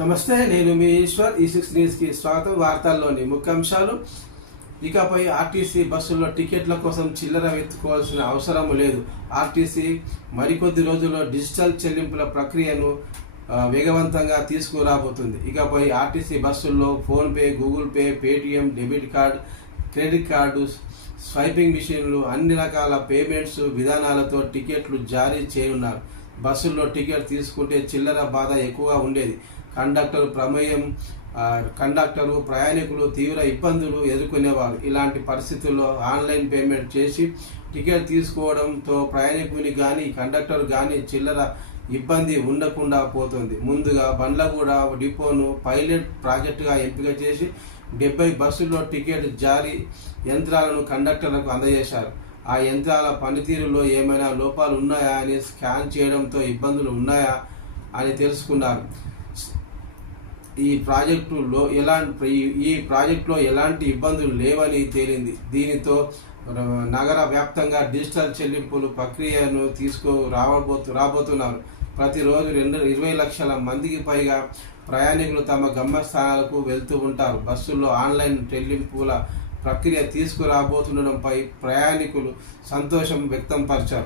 నమస్తే, నేను మీ ఈశ్వర్. ఈ6 న్యూస్కి స్వాగతం. వార్తల్లోని ముఖ్యాంశాలు. ఇకపై ఆర్టీసీ బస్సుల్లో టికెట్ల కోసం చిల్లర వెతుక్కోవాల్సిన అవసరం లేదు. ఆర్టీసీ మరికొద్ది రోజుల్లో డిజిటల్ చెల్లింపుల ప్రక్రియను వేగవంతంగా తీసుకురాబోతుంది. ఇకపై ఆర్టీసీ బస్సుల్లో PhonePe, Google pay, Paytm, debit card, credit card, swiping మిషన్లు, అన్ని రకాల పేమెంట్స్ విధానాలతో టికెట్లు జారీ చేయనున్నారు. బస్సుల్లో టికెట్ తీసుకుంటే చిల్లర బాధ ఎక్కువగా ఉండేది. కండక్టరు ప్రయాణికులు తీవ్ర ఇబ్బందులు ఎదుర్కొనేవారు. ఇలాంటి పరిస్థితుల్లో ఆన్లైన్ పేమెంట్ చేసి టికెట్ తీసుకోవడంతో ప్రయాణికుని కానీ కండక్టర్ కానీ చిల్లర ఇబ్బంది ఉండకుండా పోతుంది. ముందుగా బండ్లగూడ డిపోను పైలట్ ప్రాజెక్టుగా ఎంపిక చేసి 70 బస్సుల్లో టికెట్ జారీ యంత్రాలను కండక్టర్లకు అందజేశారు. ఆ యంత్రాల పనితీరులో ఏమైనా లోపాలు ఉన్నాయా అని స్కాన్ చేయడంతో ఇబ్బందులు ఉన్నాయా అని తెలుసుకున్నారు. ఈ ప్రాజెక్టులో ఎలాంటి ఇబ్బందులు లేవని తేలింది. దీనితో నగర వ్యాప్తంగా డిజిటల్ చెల్లింపుల ప్రక్రియను రాబోతున్నారు. ప్రతిరోజు 20 లక్షల మందికి పైగా ప్రయాణికులు తమ గమ్యస్థానాలకు వెళ్తూ ఉంటారు. బస్సుల్లో ఆన్లైన్ చెల్లింపుల ప్రక్రియ తీసుకురాబోతుండడంపై ప్రయాణికులు సంతోషం వ్యక్తం పరిచారు.